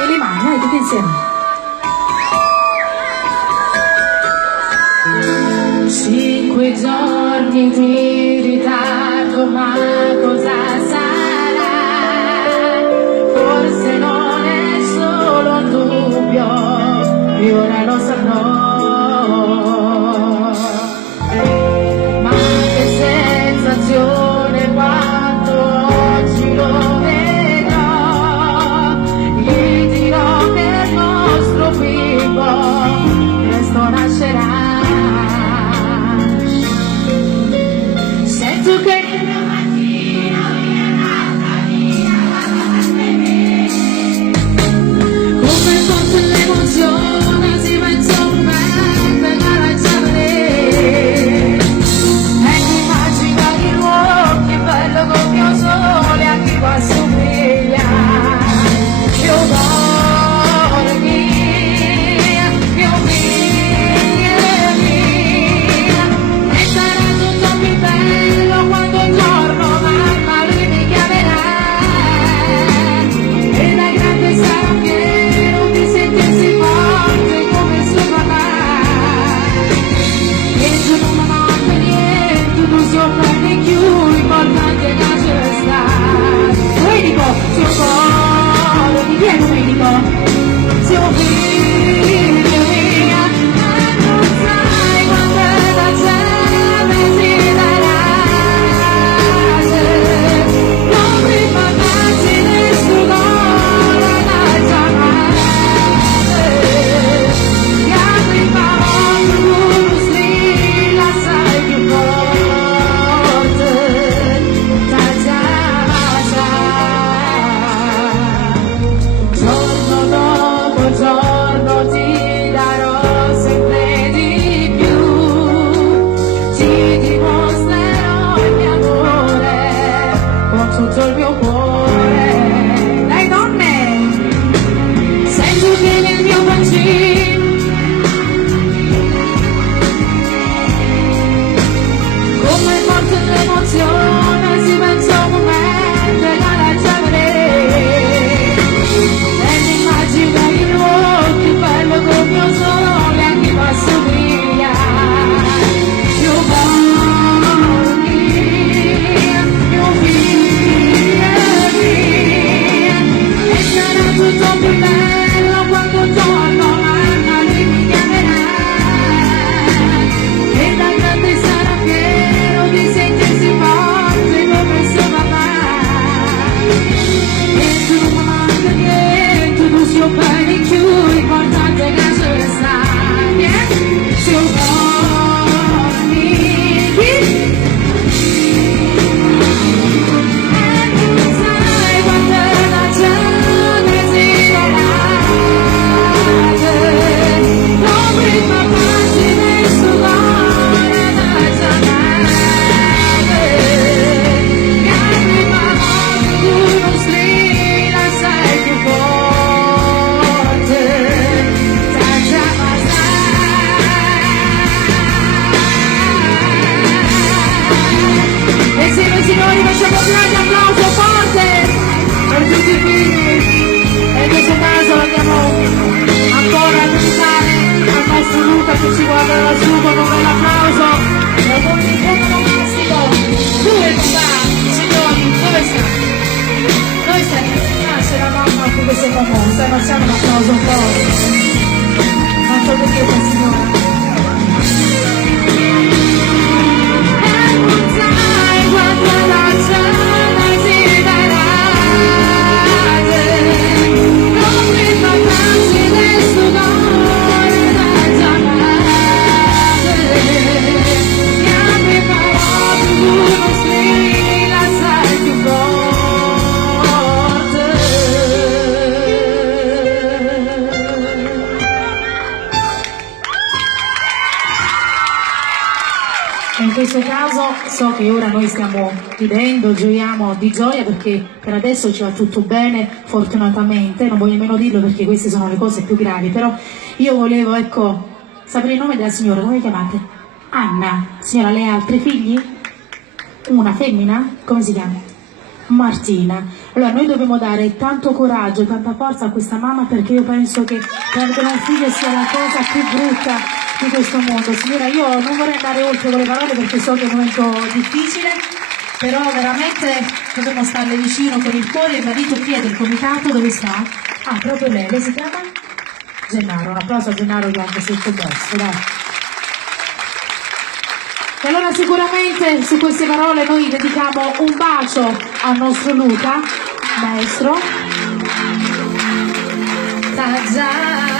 E le mani, dai, tutti insieme. 5 giorni di ritardo, ma cosa sarà? Forse non è solo un dubbio, io ora lo saprò. Ma che sensazione quando oggi lo vedrò. Gli dirò che il nostro bimbo presto nascerà. Sento che la mattina viene nata via come fosse l'emozione, si pensa un momento e garaggiare. E mi immagino il uomo, che bello con mio sole, a chi qua somiglia. Io dormi, io mia, e sarà tutto più bello quando torno, mamma, lui mi chiamerà. E da grande sarà pieno di sentirsi forte come suo papà. E giù non mi manca niente, tu suo prende più, importante che c'è sta. Domenico, suo cuore, mi viene Domenico. Siamo figlio mia, e non sai quando la gente si darà. Non rimandarsi nessuno la giornata. E a prima volta tu stilla sai più forte, giorno dopo giorno ti darò sempre di più, ti dimostrerò il mio amore con tutto il mio cuore. Dai donne, sento che nel mio bacino come forte l'emozione, si pensa un momento e garaggiare. E mi immagino il luogo più bello con mio sole, a chi va somiglia. Io dormi, io mia, e sarà tutto più bello quando torno, mamma, lui mi chiamerà. E da grande sarà pieno di sentirsi forte come suo papà. E tu non mi manca niente, tu suo bene più importante che ce sta. Se io dormi, e non sai quando la gente si darà. Non prima passi nessuno la giornata. E a prima volta tu non strilla, sei più forte, senza e sì, noi signori facciamo un grande applauso forte per tutti i figli. E in questo caso andiamo ancora a dedicare al nostro Luca che ci guarda da lassù con un bel applauso. E con il mondo onomastico, due papà, signori, dove sta? Dove sta? Ah, c'è la mamma con queste famose, facciamo un applauso un po'. Non so che dire, signora. E non sai quando la gente si darà. Non mi mandarsi nessuno la giornata. E a prima volta tu non strilla, sei più forte. E in questo caso so che ora noi stiamo ridendo, gioiamo di gioia perché per adesso ci va tutto bene, fortunatamente, non voglio nemmeno dirlo perché queste sono le cose più gravi, però io volevo, ecco, sapere il nome della signora, come vi chiamate? Anna. Signora, lei ha altri figli? Una femmina? Come si chiama? Martina. Allora noi dobbiamo dare tanto coraggio, tanta forza a questa mamma, perché io penso che perdere un figlio sia la cosa più brutta di questo mondo. Signora, io non vorrei andare oltre con le parole perché so che è un momento difficile, però veramente dobbiamo starle vicino con il cuore. Il marito chi è del comitato? Dove sta? Ah, proprio lei si chiama? Gennaro. Un applauso a Gennaro che anche si è commesso, dai. E allora sicuramente su queste parole noi dedichiamo un bacio al nostro Luca, maestro. Tajava